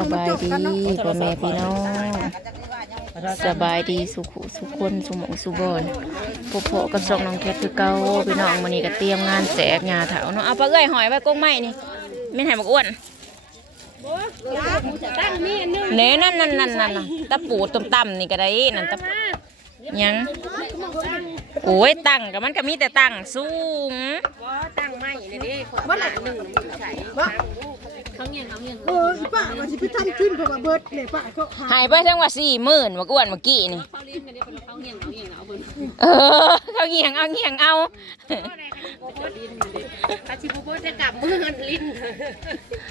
สบายดีพ่อแม่พี่น้องสบายดีสุขสุขคนสุหมองสุบอนพบเพาะกับสองน้องแคทคือเก่าพี่น้องมื้อนี้ก็เตรียมงานแจกงาเถาเนาะเอาปลาเอ้ยหอยไว้กงไม้นี่ไม่ให้บักอ้วนเน่นั่นนั่นนั่นนั่นตะปูต้มตำนี่ก็ได้นั่นตะยังโอ้ยตั้งกับมันก็มีแต่ตั้งสูงตั้งไม้เลยดิคนละหนึ่งใส่ เขาเงียงเขาเงียงเอออีป้าว่าสิไปทำขึ้นเพราะว่าเบิดเลยป้าก็หาหายไปทั้งว่าสี่หมื่นบักอ้วนเมื่อกี้นี่ เขาเลี้ยงกันเนี่ยเขาเงียงเขาเงียงเอาบนเออเขาเงียงเอาเงียงเอาลิ้นเลยคาชิบุโบจะกลับมือกันลิ้น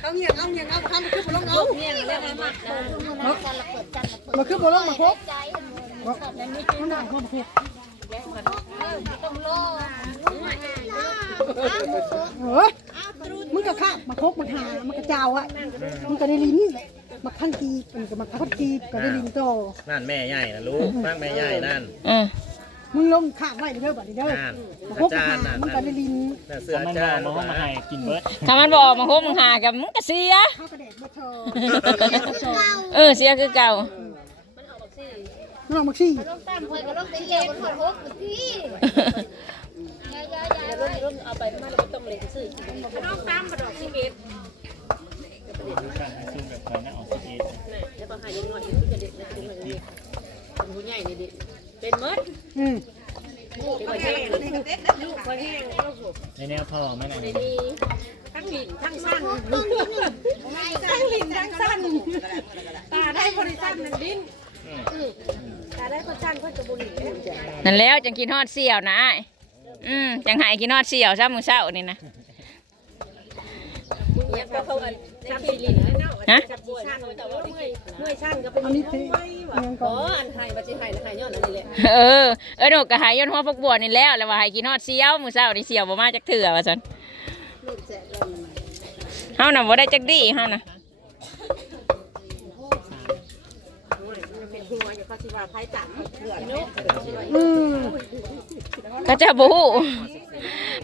เอาเงี้ยเอาเงี้ยเอาทำขึ้นบ่ลงเอาเงียงเรียกอะไรมากมาขึ้นบ่ลงมาพกมันด่าคนพก เออมึงก็ข้ามาพกมาหามันก็เจ้าอะมึงก็ได้ลิ้นมาข้างกีมันก็มาข้างกีก็ได้ลิ้นโตนั่นแม่ใหญ่นะลูกฟังแม่ใหญ่นั่นอืมมึงลงข้างไว้เด้อบัดนี้เด้อนั่นมาอาพกมาจารหาย์น่ะมันก็ได้ลิ้นนั่นเสื้ออาจารย์มาห้องมาให้กินเบิร์ดถ้ามันบอกมาโคมึงหากับมึงก็เสียข้าวกระเด็ดบ่โชว์เออเสียคือเก่ามันออกมาขี้ตามเพื่อนก็ต้องเกี่ยวกันหมดหกพี่ยายายายรุ่ นเอาไปมาเราต้องเลยซื้อน้องตามมาดอกสิเอ็ดการให้ซูมแบบคอยน่าออกสิเอ็ดแล้วก็หายยังน้อยอีกจะเด็กนะเป็นคนนี้เป็นผู้ใหญ่นี่ดิเป็นมดอืมเป็นคนแงลูกคนแห้งลูกในแนวพ่อไม่ไหนดีทั้งหลินทั้งสั้นทั้งหลินทั้งสั้นตาได้บริษัทหนึ่งลิ้นตาได้คนสั้นคนจะบุหรี่นั่นแล้วจังกินฮอดเสี่ยวนะ อ้ายอืมจังหายกินฮอดเสี่ยวซะมื้อเช้านี่นะเนี่ยก็เขาอันทำปีลินเนาะฮะจับบัวสั้นแต่ว่าเมื่อยเมื่อยสั้นก็เป็นอันนี้ที่ยังก่อ๋ออนอันไทยบัจิไทยนะไทยย้อนอันนี้แหละเออเออหนูก็หายย้อนหัวพวกบัวนี่แล้วแล้วว่าให้กินฮอดเสี่ยวมื้อเช้านี่เสี่ยวบ่มาจักเถื่อว่าซั่นเฮาน่ะบ่ได้จักดีเฮาน่ะ เป็นหัวอยู่เขาชิว่าไทยจับเหลือนุ๊กอืมเขาเจ้าบ่ฮู้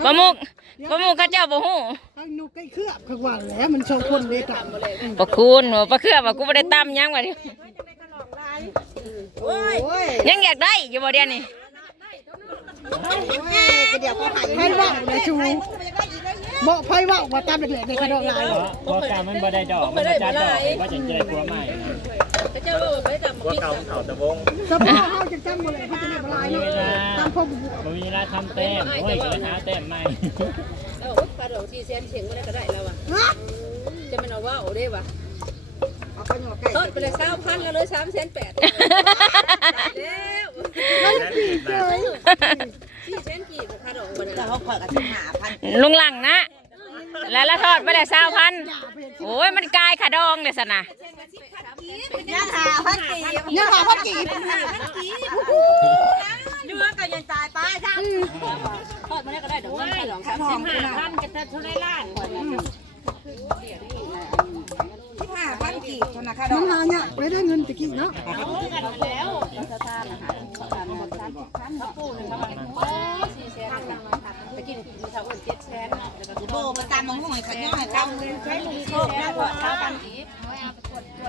บ่มุกบ่มุกเขาเจ้าบ่ฮู้ไอ้นุกไอ้เครือบข้างวันแล้วมันสองคนเลยกันบ่คุณบ่บ่คือว่ากูบ่ได้ตำหยังว่าดิโอ้ยยังอยากได้อยู่บ่เดี๋ยวนี้เดี๋ยวเขาหายให้ว่า เลยชูบอกไพ่ว่าว่าตามเด็กๆในกระดองลายเพราะเพราะการมันบ่ได้ดอกมันบ่จัดดอกว่าจะได้กลัวใหม่นะเขาจะว่าไปจับว่าเขาเขาตะวงสภาพเขาจะจำหมดเลยเขาจะได้บลายเนาะตามพ่อบุบ่มีเวลาทำแต้มโอ้ยก็เลยหาแต้มใหม่เออปลาดอกที่เสียนเฉียงไม่ได้ก็ได้แล้วอะฮะจะมันเอาว่าโอ้ได้ป่ะเอาไปหน่อไก่ทอดไปเลยเก้าพันแล้วเลยสามแสนแปดแล้ว เขาขอกันหาพันลุงหลังนะ แล้วละทอดไปแล้วสาวพันโอ้ยมันกลายขาดองเลยสนะย่าหาพันกีย่าหาพันกีเนื้อก็ยังตายป้าจ้าทอดมาได้ก็ได้ดอกเงินดอกสามสิบห้าพันจะเท่าไรล้านมันหาเนี่ยไปได้เงินตะกี้เนาะ ไปกินเท่าเจ็ดแสนแล้วก็ โบมาตามมังห่วยขันย่อยตามเลยใช้ลูกโคกแล้วก็เท้ากันอี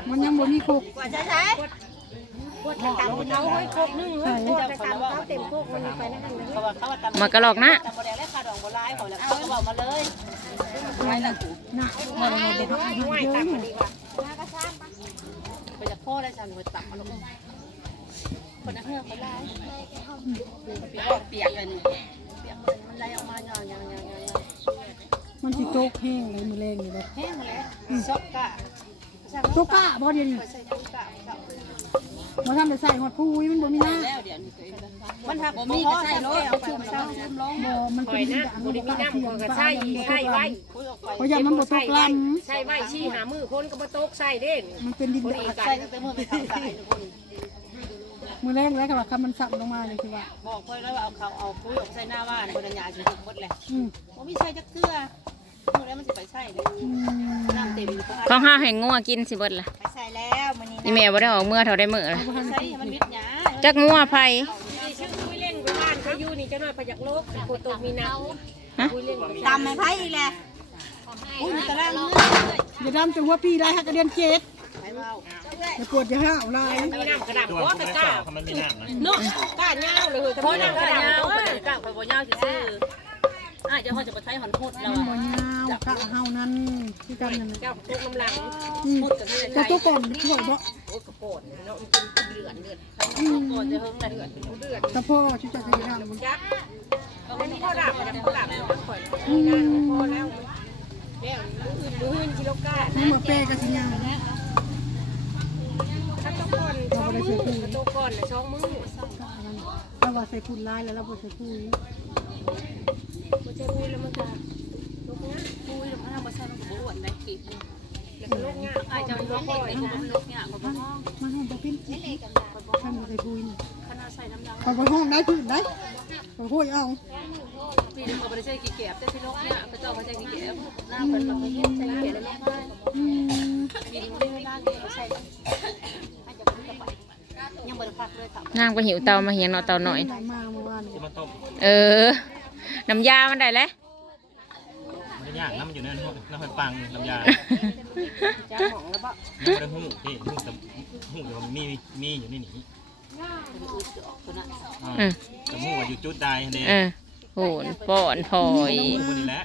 มันยังบ่มีโคกว่าใช้ใช้เอาไว้ครบนึงเฮ้ยจะตามเขาเต็มพวกมันไปนั่นนะเขาว่าเขาว่าตามากระหลอกนะตามโบแดงและคาดองโบราณเขาแล้วเขาก็บอกมาเลยน่ะห่วยตักมาดีกว่าไปจากพ่อได้ฉันไปตักมาลงคนนักเรือคนร้ายเปียกเปียกเลยนี่เปียกมันไหลออกมาอย่างอย่างอย่างอย่าง มันสิโตกแห้งเลยมือแรงอยู่เลยแห้งแล้วซอกกะโตก้าบ่เดี๋ยวนี้ใส่ยังกะมาทำไปใส่หอดผู้วิมันบ่มีหน้าแล้วเดี๋ยวนี้มันหักบ่มีก็ใส่รถเอาชุ่มเศร้าชุ่มร้องบ่มันเป็นดินด่างบ่มีน้ำก็ใช่ใช่ไว้เพราะยามันบ่ตกลใช่ไว้ชี้หามือคนก็บ่ตกใส่เด่นำมันเป็นดินด่างใส่ตั้งแต่เมื่อไปทำสายทุกคนมือแรงแล้วก็ว่าคำมันสับลงมาเลยคือว่า บอกเพื่อนแล้วว่าเอาเขาเอาปุ้ยออกใส่หน้าบ้านคนละหยาสิทุกหมดเลยอืมว่ามีใส่จักเกลือเมื่อแล้วมันสิไปใส่เลยอืมน้ำเต็มอยู่ตรงของห้าให้งัวกินสิเบิดล่ะไปใส่แล้วมันนี่นี่แม่บ่ได้ออกเมื่อเท่าได้มื้อล่ะใส่มันวิทยาจักงัวไผนี่ชื่อคุยเล่นกับบ้านเขาอยู่นี่จะน้อยประยักโลกโคตรมีน้ำคุยเล่นกับตามไม่ไพ่อีกแหละเโอ้ยตารางเงินอย่าดำแต่หัวปีได้ฮักกระเดียนเจ็ดไปเว้าอย่าปวดอย่าห้าวลายมีน้ำกระดับตัวหัวคุกณระได้สก้าอบเขามันมีน้ำนะเนาะก้าเงาเลยเพราะน้ำกระยาวคนอื่นกล้าคอยบ่ยาวซื่ออะ จะเขาจะไปใช้หอนพุดแล้วบ่ยาวกะเฮานั้นที่กันนั่นน่ะเจ้าตกน้ำหลังอืมพุดกันให้แต่ตัวก่อนช่วยบ่โอ้กระโปดเนาะมันเป็นเดือนเดือนก่อนจะเฮิงได้เดือนเดือนแต่พ่อชื่อจะจะดำมันยักษ์เป็นข้อดับมันข้อดับมันข่อยนี่นะพอแล้วแล้วอื่นดูหื่นกิโลก้านี่มาเป้ก็สิยาวนะถ้าต้องก่อนช่องมือถ้าตัวก่อนเลยช่องมือเราว่าใส่ฝุ่นลายแล้วเราบ่ใส่ปุ๋ยมัน จะพูดแล้วมันจะลกงาปุ้ยแล้วมันทำบ่ใช่มันก็บ่อ้วนได้กินแล้วก็ลกงาอะจะมีว่าปล่อยนะมันลกเนี่ยก็บ่ห้องมันห้องบ่เป็นทำใส่ปุ๋ยขนาดใส่น้ำยาเขาบ่ห้องได้พื้นได้เขาห้อยเอาปีนึงเขาบ่ได้ใช้กี่แกบแต่ที่ลกเนี่ยเขาเจ้าเขาใช้กี่แกบหน้าเพิ่นแบบนี้ใช้กี่แกบแล้วลกง่ายอืมปีนึงไม่ได้เลยเขาใช้ให้จะพุ่งไปยังบ่ได้พักเลยค่ะนางไปหิวเตามาเหียงเนาะเตาหน่อยไหนมาเมื่อวานที่มันต้มเออ น้ำยามันได้แล้วมันยากน้ำมันอยู่ในน้ำน้ำไฟปังน้ำยาจ้าของแล้วปะน้ำได้หูที่หูแต่หูเดี๋ยวมันมีมีอยู่ในนี้คนน่ะอืมแต่หูว่าอยู่จุดใดเด้เออโหนป้อนพอยหูนี่แหละ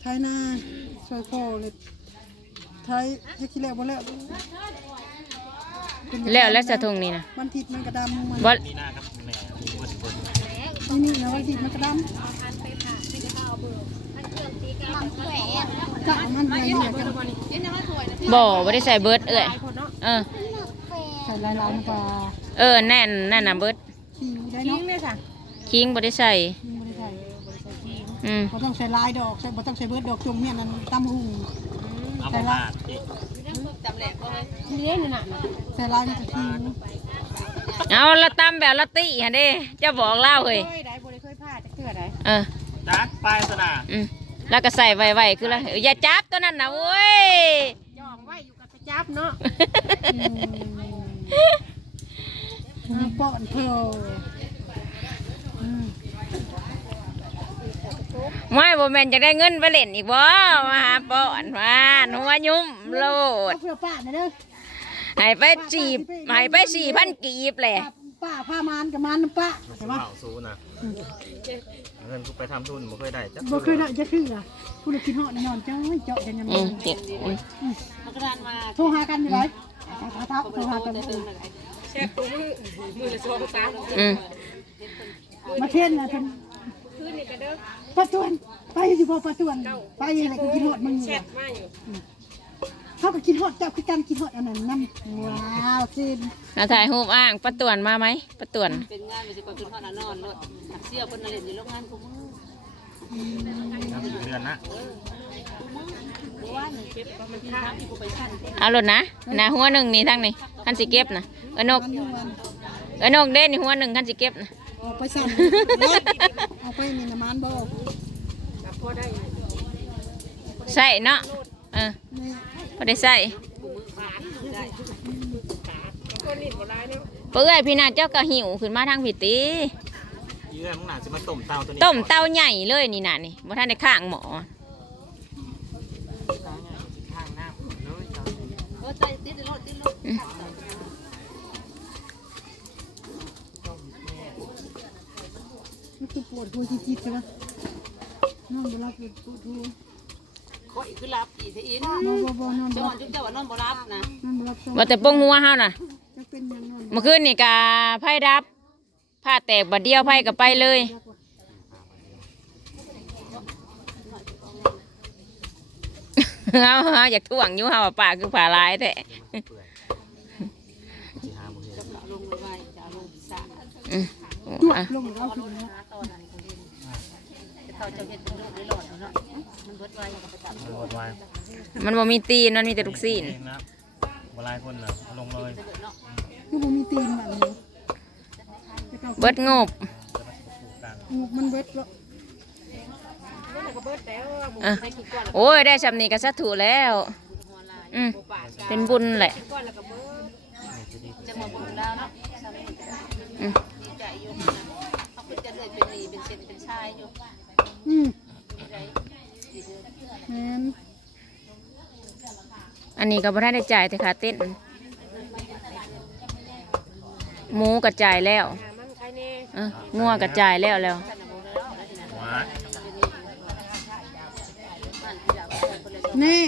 ไทยนาซอยพ่อเลยไทยยักษ์ที่แล้วบ่แล้วแล้วแล้วสะทงนี่นะมันทิศมันกระดำมันบ่นี่หน้ากับแม่มีคนคน นี่นี่นะวันทิศมันกระดำกะมันไปเนี่ยกันบ่บ่ได้ใส่เบิร์ดเอ้ยเออใส่ลายลายมันปลาเออแน่นแน่นนะเบิร์ดขิงได้เนาะเนี่ยค่ะคิงได้ใส่ขิงบ่ได้ใส่อืมบ่ต้องใส่ลายดอกใส่บ่ต้องใส่เบิร์ดดอกจงเมียนนั้นตำหุ่งเอามาพาดที่จำแหลกก็เลี้ยงนี่น่ะใส่ลายมันก็ขิง เอาละตำแบบละติหั่นเด้เจะบอกเล่าเฮ้ยเคยได้บ่ได้เคยพลาดจะเกลือได้เออจัดไปสนาอืมแล้วก็ใส่ไว้ๆคือละเอออย่าจับตัวนั้นนะเว้ยยอมไว้อยู่กับจับเนาะอืมป้อนเธออืมไม่บ่แม่นจะได้เงินไปเล่นอีกบ่มาหาป้อนว่าหัวยุ่มโลดเอาเพื่อป้าหน่อยเด้อ ให้ไปจีบให้ไปสี่พันกีบแหละป้าป้าผ้ามานกับมานน้ำป้าใช่ไหมเมาซูนะเงินกูไปทำทุนบ่เคยได้จักบ่เคยได้จะคืออะผู้ลูกกินเหาะแน่นอนเจ้าเจาะกันยังไงอืมเจ็บอืมมันก็ดานมาโทรหากันอยู่ไหนท้าท้าโทรหากันเติมอะไรแช่ตัวมือมือละสองสามอืมมาเช่นนะท่านคืนนี่ก็เด้อป้าตวนไปอยู่บ่ป้าตวนไปอะไรกูกินหอดมึงแช่มาอยู่ เขาก็กินหอดเจ้าคือกันกินหอดอันนั้นน้ำว้าวซินเราถ่ายรูปอ้างประตวนมาไหมประตวนเป็นงานไม่ใช่ก่อนเป็นข้อนอนรถหักเสื้อคนนั่นเล่นอยู่โรงงานกูมึงน้ำอยู่เดือนนะเมื่อวานเก็บมันทางที่กูไปชั้นเอาหลดนะนะหัวหนึ่งนี่ทั้งนี่คันสิเก็บนะเอนกวันนี้วันเอนกเด่นนี่หัวหนึ่งคันสิเก็บนะออกไปสั่นเอาไปมีน้ำมันบ่กับพ่อได้ใส่เนาะ เออนี่พอได้ใส่คนนี่บ่ร้ายเนาะเปื่อยพี่นาเจ้าก็หิวขึ้นมาทางผิดตีเยื่อมึงหนาจะมาต้มเตาตัวนี้ต้มเต้าใหญ่เลยนี่น่ะนี่บ่ทันได้ข้างหมอข้างหน้าเลยเตาเออใจติดรถติดรถมันคือปวดหัวจิตๆใช่ไหมน้องเวลาปวดปวดหัว คอยคือรับอีทีอินบ่บ่บ่นอนจับ่งหวะจุ๊บจังหวะนอนบ่รับนะนอนบ่รับสว่าแต่ปงหัวเฮาน่ะจะเป็นยังนอนเมื่อคืนนี่กาไพ่ดับผ้าแตกบัดเดียวไพ่ก็ไปเลยเอาเอาอยากถ่วงอยู่เฮาว่าปาคือผาลายแต่าบ่เห็นลงเลยไว้จะลงสระอืมจุ๊บอะลงแล้วขึ้นแล้วตอนนั้นนะ เขาจะเห็นเป็นลูกได้หลอดเนาะมันเบิดไว้ก็ไปตัดมันหมดไว้มันบ่มีตีนมันมีแต่ลูกซีนเองนะบ่หลายคนน่ะเอาลงเลยเนาะคือบ่มีตีนแบบนี้แต่ก่าเบิดงบงูมันเบิดแล้วมันก็เบิดแล้วบ่อะให้กินก่อนโอ้ยได้สำนีก็สะถูแล้ว อืมเป็นบุญแหละก่อนแล้วก็เบิดจังหวะบุญแล้วเนาะอืมดีใจอยู่นะเขาเป็นจะเลยเป็นหนีเป็นเซนเป็นชายอยู่ อืมดีใจดีเด้อแม่นอันนี้ก็บ่ได้ได้จ่ายแต่ค่าเต้น หมูกระจายแล้วมันใครแน่เอองัวกระจายแล้วแล้วว้านี่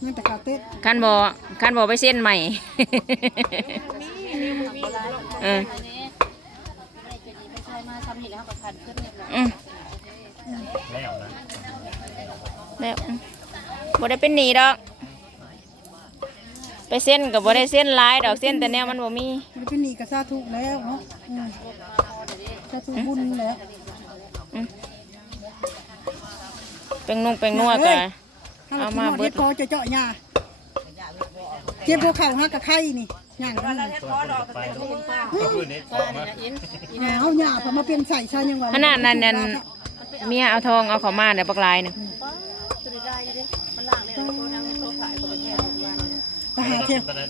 เงินแต่กาเต้นคันบ่คันบ่ไปเส้นใหม่ เออ นี่แล้วก็พันขึ้นเนี่ยอืมแล้วนะแล้วบ่ได้เป็นหนีดอก ไปเส้นกับบ่ได้เส้นหลายดอกเส้นแต่แนวมันบ่มีมันเป็นหนี้กับซาทุกแล้วเนาะอืมซาทุกบุญแล้วเป็นนุ่งเป็นนัวกะเอามาเบิเบิดดพอจะเจาะหญ้าเจ็บพวกเข่าหักกับไข่นี่ ย่างกันไปก็คือนี้ต่อมาเอาหญ้าพอมาเป็นใส่ชายังว่าขนาดนั้นนั่นเมียเอาทองเอาเขามาได้บักลายหนึงจะได้ได้ดิมันล่างเลยนะคนนั่งเขาขายคนเป็นแค่ทุกวันทหารเทพตอนนั้น